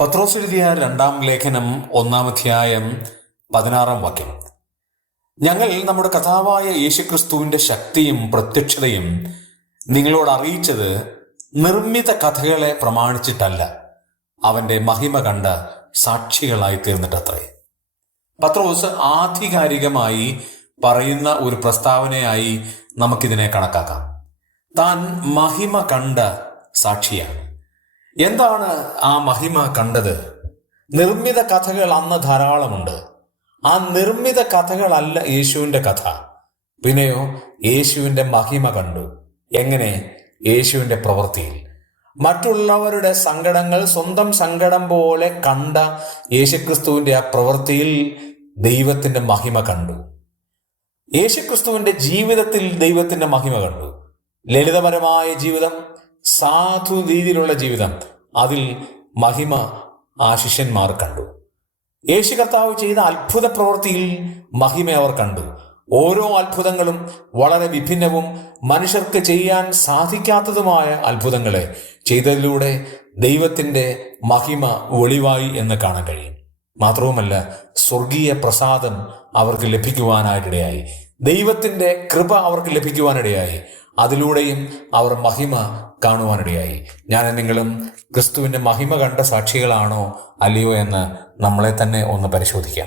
പത്രോസ് എഴുതിയ 2-ാം ലേഖനം 1-ാം അധ്യായം 16-ാം വാക്യം. ഞങ്ങൾ നമ്മുടെ കർത്താവായ യേശുക്രിസ്തുവിന്റെ ശക്തിയും പ്രത്യക്ഷതയും നിങ്ങളോട് അറിയിച്ചത് നിർമ്മിത കഥകളെ പ്രമാണിച്ചിട്ടല്ല, അവന്റെ മഹിമ കണ്ട സാക്ഷികളായി തീർന്നിട്ടത്രേ. പത്രോസ് ആധികാരികമായി പറയുന്ന ഒരു പ്രസ്താവനയായി നമുക്കിതിനെ കണക്കാക്കാം. താൻ മഹിമ കണ്ട സാക്ഷിയാണ്. എന്താണ് ആ മഹിമ കണ്ടത്? നിർമ്മിത കഥകൾ അന്ന് ധാരാളമുണ്ട്. ആ നിർമ്മിത കഥകളല്ല യേശുവിന്റെ കഥ. പിന്നെയോ യേശുവിന്റെ മഹിമ കണ്ടു. എങ്ങനെ? യേശുവിന്റെ പ്രവൃത്തിയിൽ. മറ്റുള്ളവരുടെ സങ്കടങ്ങൾ സ്വന്തം സങ്കടം പോലെ കണ്ട യേശുക്രിസ്തുവിന്റെ ആ പ്രവൃത്തിയിൽ ദൈവത്തിന്റെ മഹിമ കണ്ടു. യേശുക്രിസ്തുവിന്റെ ജീവിതത്തിൽ ദൈവത്തിന്റെ മഹിമ കണ്ടു. ലളിതപരമായ ജീവിതം, സാധു രീതിയിലുള്ള ജീവിതം, അതിൽ മഹിമ ആ ശിഷ്യന്മാർ കണ്ടു. യേശു കർത്താവ് ചെയ്ത അത്ഭുത പ്രവൃത്തിയിൽ മഹിമ അവർ കണ്ടു. ഓരോ അത്ഭുതങ്ങളും വളരെ വിഭിന്നവും മനുഷ്യർക്ക് ചെയ്യാൻ സാധിക്കാത്തതുമായ അത്ഭുതങ്ങളെ ചെയ്തതിലൂടെ ദൈവത്തിന്റെ മഹിമ വെളിവായി എന്ന് കാണാൻ കഴിയും. മാത്രവുമല്ല, സ്വർഗീയ പ്രസാദം അവർക്ക് ലഭിക്കുവാനായിട്ടിടയായി. ദൈവത്തിന്റെ കൃപ അവർക്ക് ലഭിക്കുവാനിടയായി. അതിലൂടെയും അവർ മഹിമ കാണുവാനിടയായി. ഞാൻ നിങ്ങളും ക്രിസ്തുവിന്റെ മഹിമ കണ്ട സാക്ഷികളാണോ അല്ലയോ എന്ന് നമ്മളെ തന്നെ ഒന്ന് പരിശോധിക്കാം.